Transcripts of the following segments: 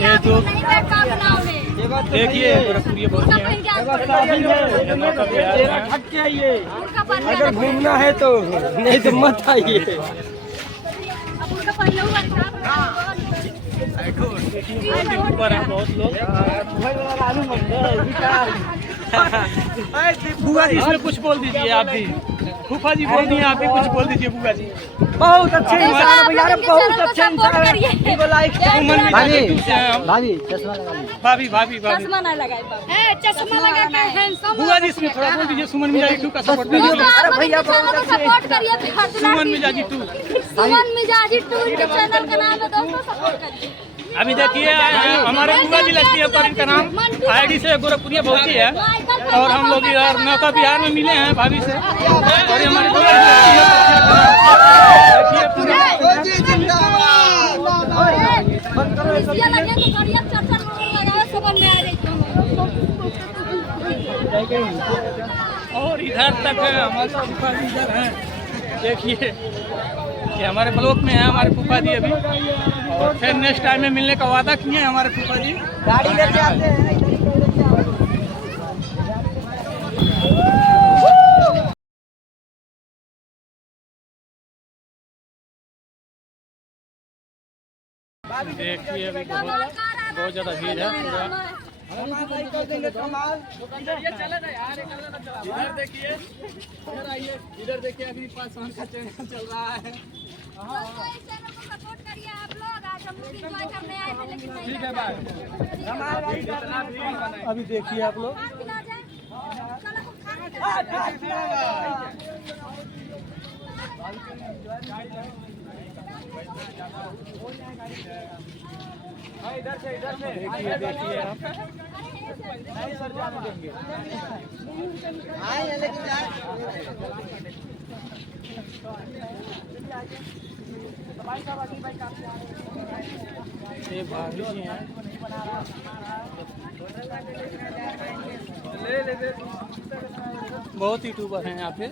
ये तो देखिए गोरखपुरी अगर घूमना है तो, नहीं तो मत आइए। ऊपर है बहुत लोग। बुआ जी इसमें कुछ बोल दीजिए आप भी। फूफा जी बोल दिए, आप भी कुछ बोल दीजिए बुआ जी। बहुत अच्छे इंसान है भैया, बहुत अच्छे इंसान है। भाभी चश्मा लगा लीजिए। भाभी भाभी भाभी चश्मा ना लगाए चश्मा लगा के हैंडसम बुआ जी इसमें थोड़ा बोल दीजिए। सुमन मिजाजी टू का सपोर्ट करिए। अरे भैया बहुत सपोर्ट करिए। सुमन मिजाजी टू। सुमन मिजाजी टू के चैनल का नाम है, दोस्तों सपोर्ट करिए। अभी देखिए हमारे बुआ जी लगती है पर इनका नाम आईडी से गोरखपुरिया बहुत ही है। और हम लोग यार नौका बिहार में मिले हैं भाभी से। और हमारी बुआ जी और इधर तक है हमारे फूफा जी इधर हैं। देखिए कि हमारे ब्लॉक में है हमारे फूफा जी अभी। और फिर नेक्स्ट टाइम में मिलने का वादा किए हैं हमारे फूफा जी। गाड़ी लेके आते हैं। देखिए अभी बहुत ज़्यादा भीड़ है पूरा। इधर देखिए, इधर आइए, इधर देखिए अभी पासवान का चैनल चल रहा है। ठीक है भाई, अभी देखिए आप लोग। देखिए देखिए आप नहीं सर जाने देंगे। ये भाभी जी हैं। बहुत यूट्यूबर हैं यहाँ पे।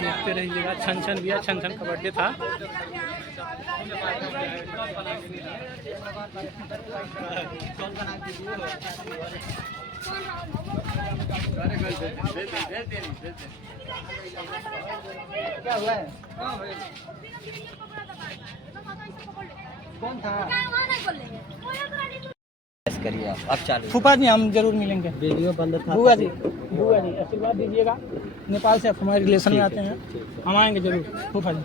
देखते रहिएगा। छन छन भैया, छन छन का बर्थडे था। क्या हुआ है? कौन था? करिए आप चालू। फूफा जी हम जरूर मिलेंगे। वीडियो बंद था। बुआ जी आशीर्वाद दीजिएगा। नेपाल से आप हमारे रिलेशन में आते हैं, हम आएंगे जरूर फूफा जी।